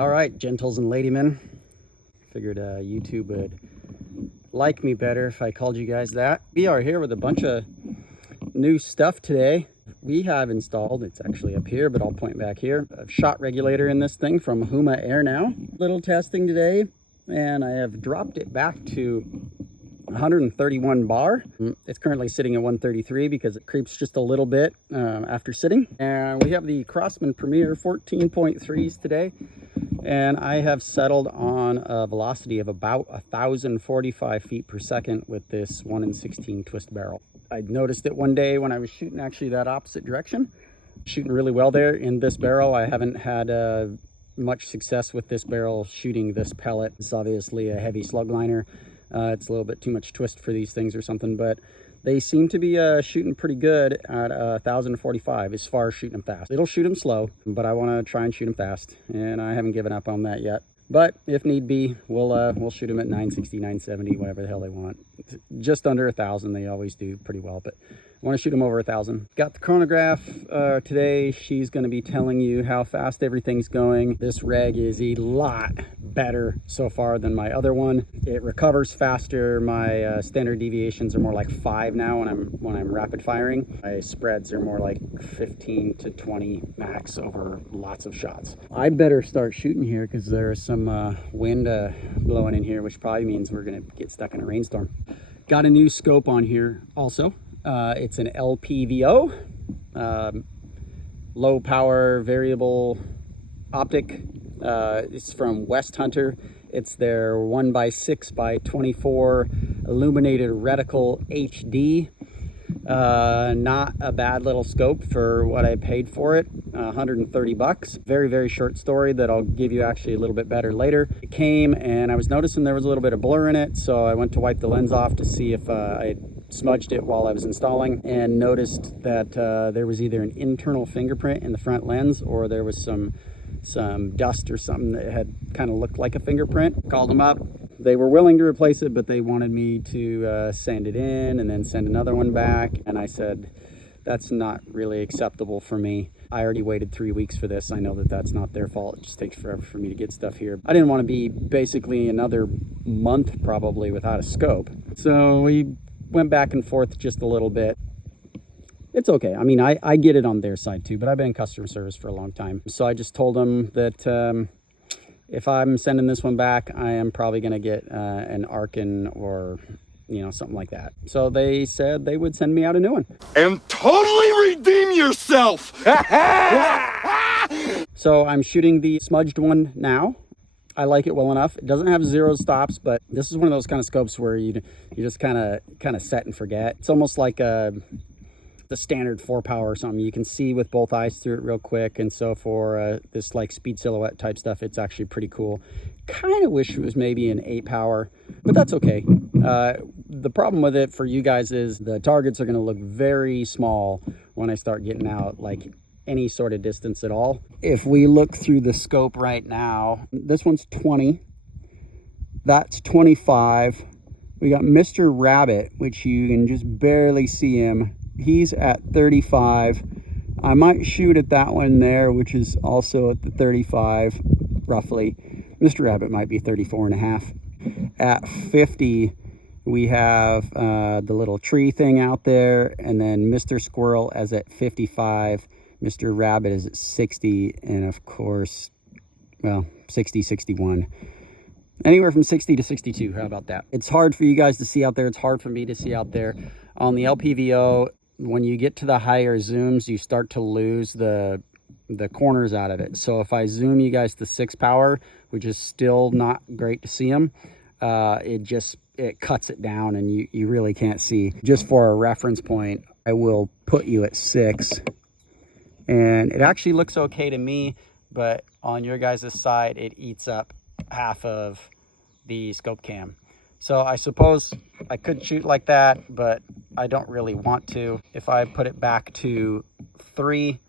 All right, gentles and ladymen. Figured YouTube would like me better if I called you guys that. We are here with a bunch of new stuff today. We have installed, it's actually up here, but I'll point back here, a shot regulator in this thing from Huma Air Now. Little testing today, and I have dropped it back to 131 bar. It's currently sitting at 133 because it creeps just a little bit after sitting. And we have the Crosman Premier 14.3s today. And I have settled on a velocity of about 1,045 feet per second with this 1 in 16 twist barrel. I noticed it one day when I was shooting actually that opposite direction. Shooting really well there in this barrel. I haven't had much success with this barrel shooting this pellet. It's obviously a heavy slug liner. It's a little bit too much twist for these things or something, but they seem to be shooting pretty good at 1,045 as far as shooting them fast. It'll shoot them slow, but I want to try and shoot them fast, and I haven't given up on that yet. But if need be, we'll shoot them at 960, 970, whatever the hell they want. Just under 1,000, they always do pretty well, but I want to shoot them over 1,000. Got the chronograph today. She's going to be telling you how fast everything's going. This reg is a lot better so far than my other one. It recovers faster. My standard deviations are more like 5 now when I'm rapid firing. My spreads are more like 15 to 20 max over lots of shots. I better start shooting here because there's some wind blowing in here, which probably means we're going to get stuck in a rainstorm. Got a new scope on here also. It's an LPVO, low power variable optic. It's from West Hunter. It's their 1x6x24 illuminated reticle HD. Not a bad little scope for what I paid for it. 130 bucks. Very, very short story that I'll give you actually a little bit better later. It came and I was noticing there was a little bit of blur in it, so I went to wipe the lens off to see if I smudged it while I was installing, and noticed that there was either an internal fingerprint in the front lens or there was some dust or something that had kind of looked like a fingerprint. Called them up. They were willing to replace it, but they wanted me to send it in and then send another one back. And I said, that's not really acceptable for me. I already waited 3 weeks for this. I know that that's not their fault. It just takes forever for me to get stuff here. I didn't want to be basically another month probably without a scope. So we went back and forth just a little bit. It's okay. I mean, I get it on their side too, but I've been in customer service for a long time. So I just told them that if I'm sending this one back, I am probably going to get an Arkin or, you know, something like that. So they said they would send me out a new one. And totally redeem yourself! So I'm shooting the smudged one now. I like it well enough. It doesn't have 0 stops, but this is one of those kind of scopes where you just kind of set and forget. It's almost like the standard 4-power or something. You can see with both eyes through it real quick, and so for this like speed silhouette type stuff, it's actually pretty cool. Kind of wish it was maybe an 8-power, but that's okay. The problem with it for you guys is the targets are going to look very small when I start getting out like any sort of distance at all. If we look through the scope right now, this one's 20, that's 25. We got Mr. Rabbit, which you can just barely see him. He's at 35. I might shoot at that one there, which is also at the 35 roughly. Mr. Rabbit might be 34 and a half. At 50, we have the little tree thing out there, and then Mr. Squirrel is at 55. Mr. Rabbit is at 60, and of course, well, 60, 61. Anywhere from 60 to 62, how about that? It's hard for you guys to see out there. It's hard for me to see out there. On the LPVO, when you get to the higher zooms, you start to lose the corners out of it. So if I zoom you guys to 6-power, which is still not great to see them, it cuts it down and you really can't see. Just for a reference point, I will put you at 6. And it actually looks okay to me, but on your guys' side, it eats up half of the scope cam. So I suppose I could shoot like that, but I don't really want to. If I put it back to 3,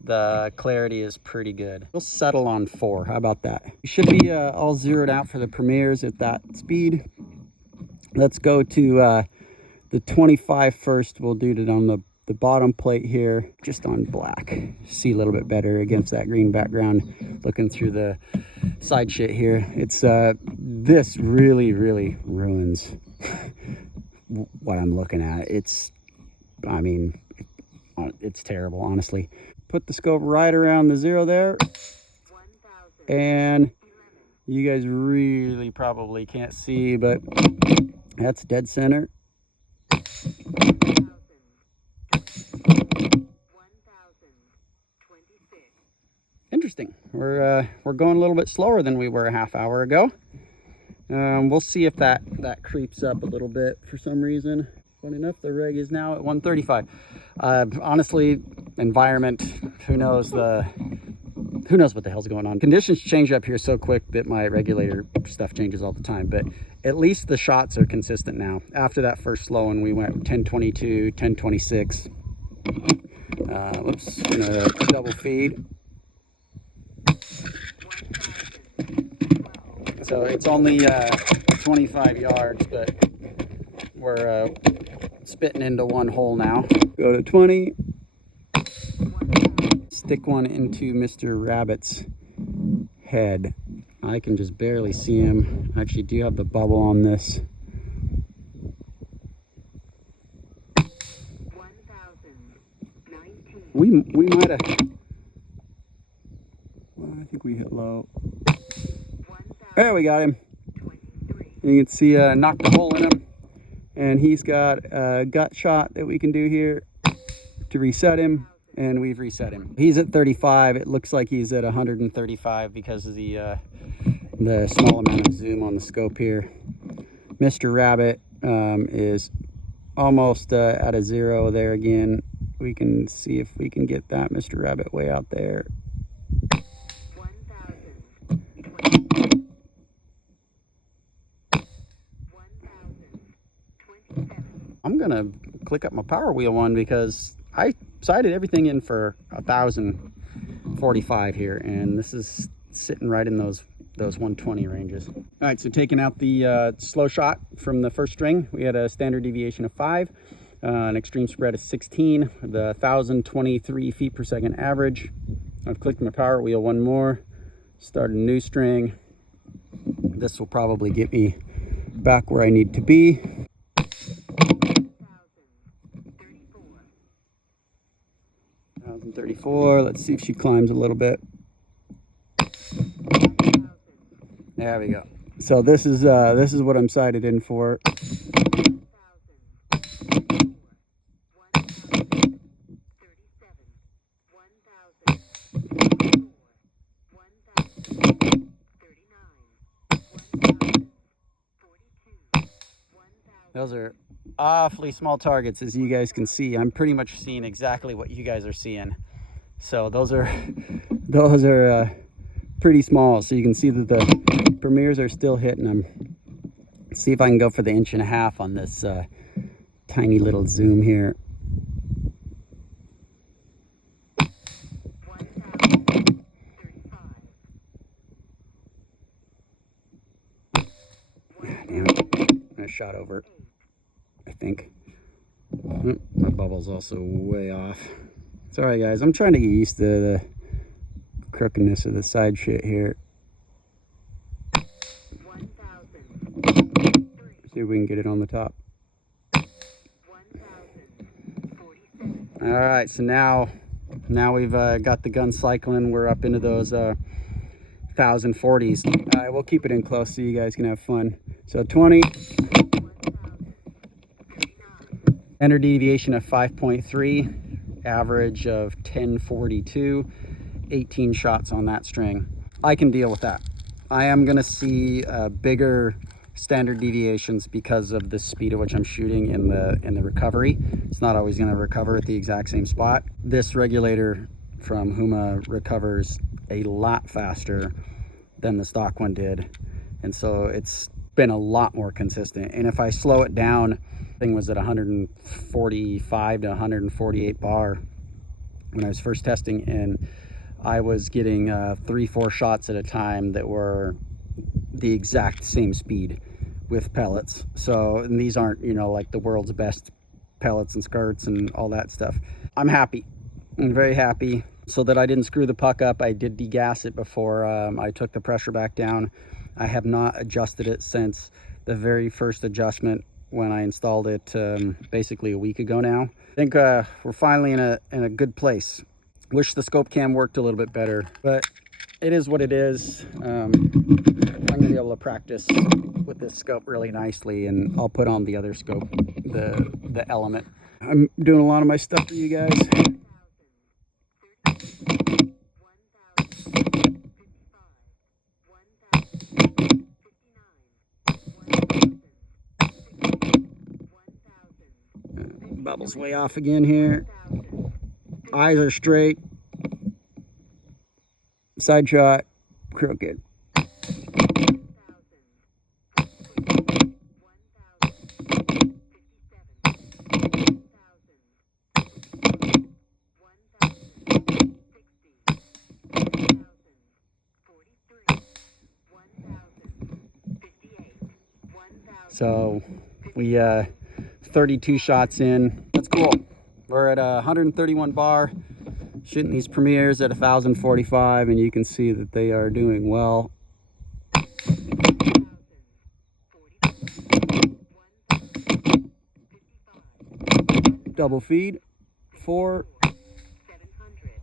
the clarity is pretty good. We'll settle on 4. How about that? You should be all zeroed out for the premieres at that speed. Let's go to the 25 first. We'll do it on the bottom plate here, just on black. See a little bit better against that green background, looking through the side shit here. It's this really ruins what I'm looking at. I mean, it's terrible, honestly. Put the scope right around the 0 there, and you guys really probably can't see, but that's dead center. Interesting. We're going a little bit slower than we were a half hour ago. We'll see if that creeps up a little bit for some reason. Funny enough, the reg is now at 135. Honestly, environment, who knows what the hell's going on. Conditions change up here so quick that my regulator stuff changes all the time, but at least the shots are consistent now. After that first slow one, we went 1022, 1026. Whoops, gonna double feed. So it's only 25 yards, but we're spitting into one hole now. Go to 20. Stick one into Mr. Rabbit's head. I can just barely see him. I actually do have the bubble on this. We might have. Well, I think we hit low. There, we got him. You can see knocked a hole in him, and he's got a gut shot that we can do here to reset him, and we've reset him. He's at 35. It looks like he's at 135 because of the small amount of zoom on the scope here. Mr. Rabbit is almost at a 0 there again. We can see if we can get that Mr. Rabbit way out there. I'm gonna click up my power wheel one because I sighted everything in for 1,045 here, and this is sitting right in those 120 ranges. All right, so taking out the slow shot from the first string, we had a standard deviation of 5, an extreme spread of 16, the 1,023 feet per second average. I've clicked my power wheel one more, start a new string. This will probably get me back where I need to be. 1,034. Let's see if she climbs a little bit. There we go. So this is what I'm sighted in for. Those are awfully small targets, as you guys can see. I'm pretty much seeing exactly what you guys are seeing. So those are pretty small. So you can see that the Premiers are still hitting them. Let's see if I can go for the 1.5 inches on this tiny little zoom here. Damn it. I shot over, I think. Oh, my bubble's also way off. Sorry guys, I'm trying to get used to the crookedness of the side shit here. See if we can get it on the top. All right, so now we've got the gun cycling. We're up into those 1,040s. All right, we'll keep it in close so you guys can have fun. So 20. Standard deviation of 5.3, average of 1042, 18 shots on that string. I can deal with that. I am gonna see bigger standard deviations because of the speed at which I'm shooting in the recovery. It's not always gonna recover at the exact same spot. This regulator from Huma recovers a lot faster than the stock one did, and so it's been a lot more consistent. And if I slow it down, thing was at 145 to 148 bar when I was first testing, and I was getting 3-4 shots at a time that were the exact same speed with pellets. So, and these aren't, you know, like the world's best pellets and skirts and all that stuff. I'm happy. I'm very happy. so that I didn't screw the puck up. I did degas it before I took the pressure back down. I have not adjusted it since the very first adjustment when I installed it basically a week ago now. I think we're finally in a good place. Wish the scope cam worked a little bit better, but it is what it is. I'm gonna be able to practice with this scope really nicely, and I'll put on the other scope, the Element. I'm doing a lot of my stuff for you guys. Bubbles way off again here. Eyes are straight. Side shot, crooked. So we 32 shots in. That's cool. We're at 131 bar, shooting these Premiers at 1045, and you can see that they are doing well. Double feed, 4.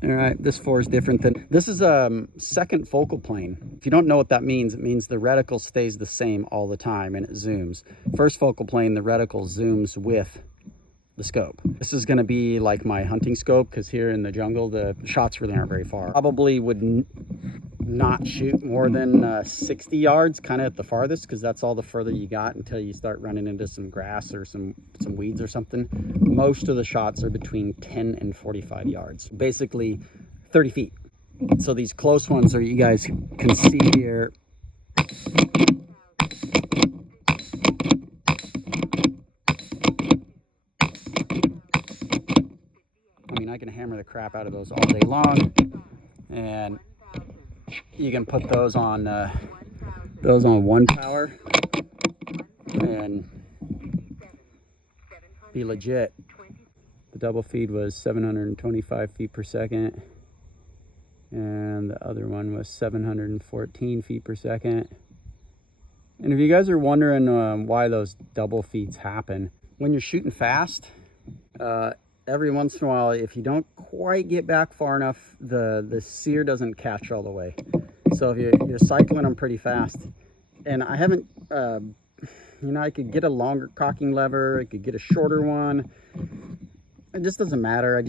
All right, this 4 is different than, this is a second focal plane. If you don't know what that means, it means the reticle stays the same all the time and it zooms. First focal plane, the reticle zooms with the scope. This is going to be like my hunting scope, because here in the jungle the shots really aren't very far. Probably would not shoot more than 60 yards, kind of at the farthest, because that's all the further you got until you start running into some grass or some weeds or something. Most of the shots are between 10 and 45 yards, basically 30 feet. So these close ones are, you guys can see here, I mean, I can hammer the crap out of those all day long, and you can put those on 1 power and be legit. The double feed was 725 feet per second, and the other one was 714 feet per second. And if you guys are wondering why those double feeds happen, when you're shooting fast, every once in a while, if you don't quite get back far enough, the sear doesn't catch all the way. So if you're cycling them pretty fast, and I haven't, you know, I could get a longer cocking lever, I could get a shorter one. It just doesn't matter. I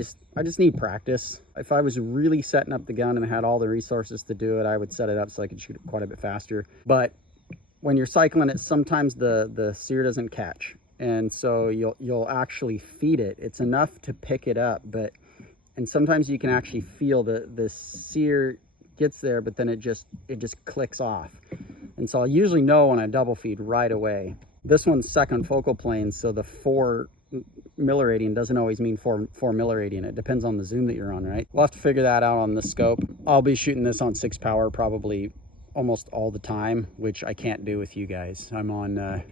just need practice. If I was really setting up the gun and had all the resources to do it, I would set it up so I could shoot it quite a bit faster. But when you're cycling it, sometimes the sear doesn't catch, and so you'll actually feed it. It's enough to pick it up, and sometimes you can actually feel the sear gets there, but then it just clicks off. And so I'll usually know when I double feed right away. This one's second focal plane, so the 4 milliradian doesn't always mean 4 milliradian. It depends on the zoom that you're on, right? We'll have to figure that out on the scope. I'll be shooting this on 6 power probably almost all the time, which I can't do with you guys. I'm on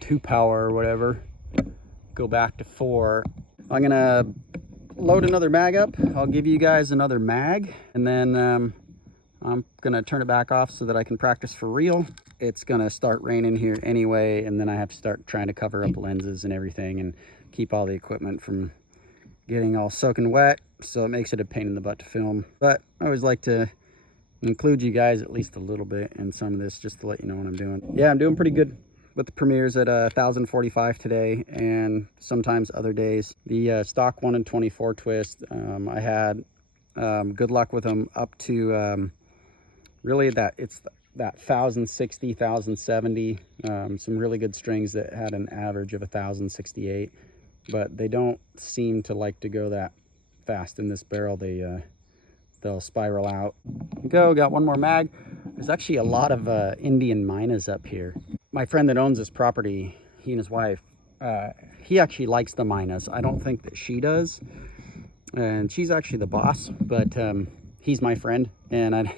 2 power or whatever. Go back to 4. I'm gonna load another mag up. I'll give you guys another mag, and then I'm gonna turn it back off so that I can practice for real. It's gonna start raining here anyway, and then I have to start trying to cover up lenses and everything and keep all the equipment from getting all soaking wet, so it makes it a pain in the butt to film. But I always like to include you guys at least a little bit in some of this, just to let you know what I'm doing. Yeah, I'm doing pretty good with the Premiers at 1045 today, and sometimes other days. The stock 1 and 24 twist, I had good luck with them up to really that 1060, 1070. Some really good strings that had an average of 1068, but they don't seem to like to go that fast in this barrel. They'll spiral out. Got one more mag. There's actually a lot of Indian minas up here. My friend that owns this property, he and his wife, he actually likes the minas. I don't think that she does, and she's actually the boss, but he's my friend, and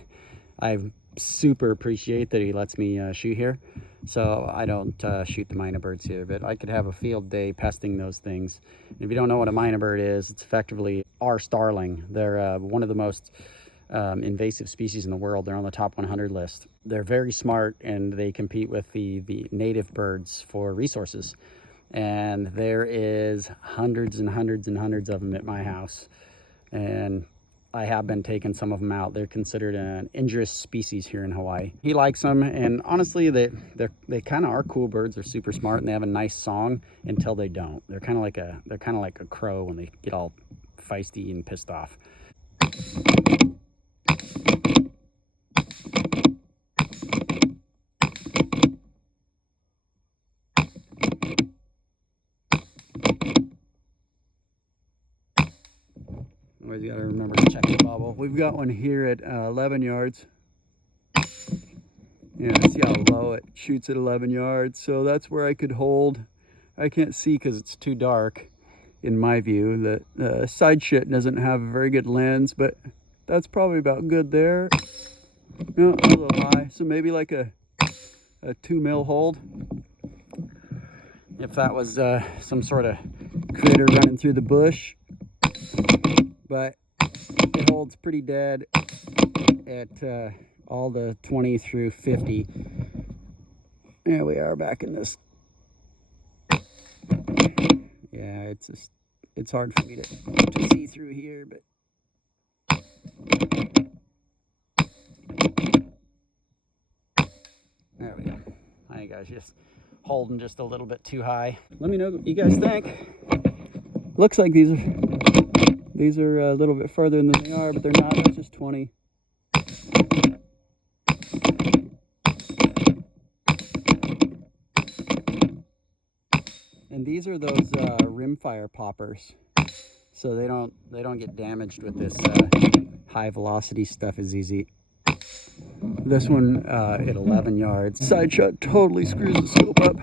I've super appreciate that he lets me shoot here. So I don't shoot the minor birds here, but I could have a field day pesting those things. And if you don't know what a minor bird is, it's effectively our starling. They're one of the most invasive species in the world. They're on the top 100 list. They're very smart, and they compete with the native birds for resources. And there is hundreds and hundreds and hundreds of them at my house. And I have been taking some of them out. They're considered an injurious species here in Hawaii. He likes them, and honestly, they kind of are cool birds. They're super smart, and they have a nice song until they don't. They're kind of like a crow when they get all feisty and pissed off. Always got to remember to check the bubble. We've got one here at 11 yards. Yeah, see how low it shoots at 11 yards. So that's where I could hold. I can't see because it's too dark in my view. The side shit doesn't have a very good lens, but that's probably about good there. No, a little high. So maybe like a 2 mil hold. If that was some sort of critter running through the bush. But it holds pretty dead at all the 20 through 50. There we are back in this. Yeah, it's hard for me to see through here, but there we go. I think I was just holding just a little bit too high. Let me know what you guys think. Looks like these are a little bit further than they are, but they're not. That's just 20. And these are those rimfire poppers, so they don't get damaged with this high velocity stuff as easy. This one at 11 yards. Side shot totally screws the scope up.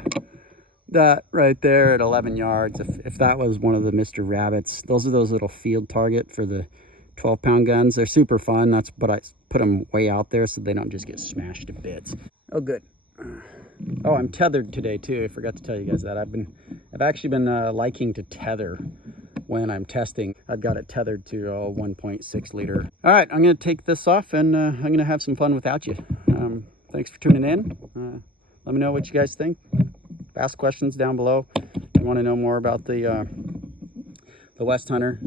That right there at 11 yards, if that was one of the Mr. Rabbits, those are those little field target for the 12-pound guns. They're super fun. That's but I put them way out there so they don't just get smashed to bits. Oh, good. Oh, I'm tethered today too. I forgot to tell you guys that. I've actually been liking to tether when I'm testing. I've got it tethered to a 1.6 liter. All right, I'm gonna take this off, and I'm gonna have some fun without you. Thanks for tuning in. Let me know what you guys think. Ask questions down below if you want to know more about the West Hunter.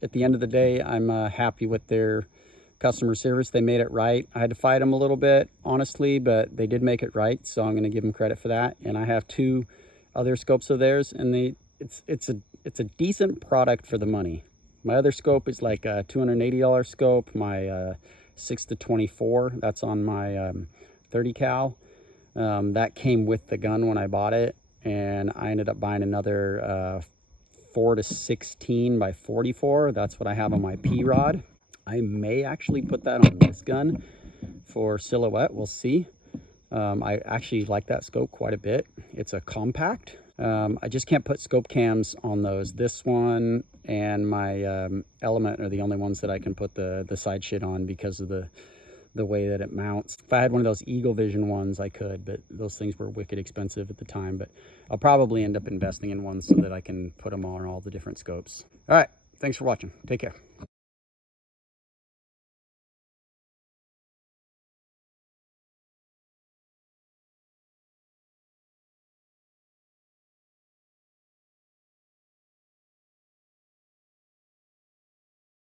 At the end of the day, I'm happy with their customer service. They made it right. I had to fight them a little bit, honestly, but they did make it right, so I'm going to give them credit for that. And I have 2 other scopes of theirs, and it's a decent product for the money. My other scope is like a $280 scope. My 6-24, that's on my 30 cal. That came with the gun when I bought it, and I ended up buying another 4-16 by 44. That's what I have on my P-Rod. I may actually put that on this gun for silhouette. We'll see. I actually like that scope quite a bit. It's a compact. I just can't put scope cams on those. This one and my Element are the only ones that I can put the side shit on because of the way that it mounts. If I had one of those Eagle Vision ones, I could, but those things were wicked expensive at the time. But I'll probably end up investing in one so that I can put them on all the different scopes. All right, thanks for watching. Take care.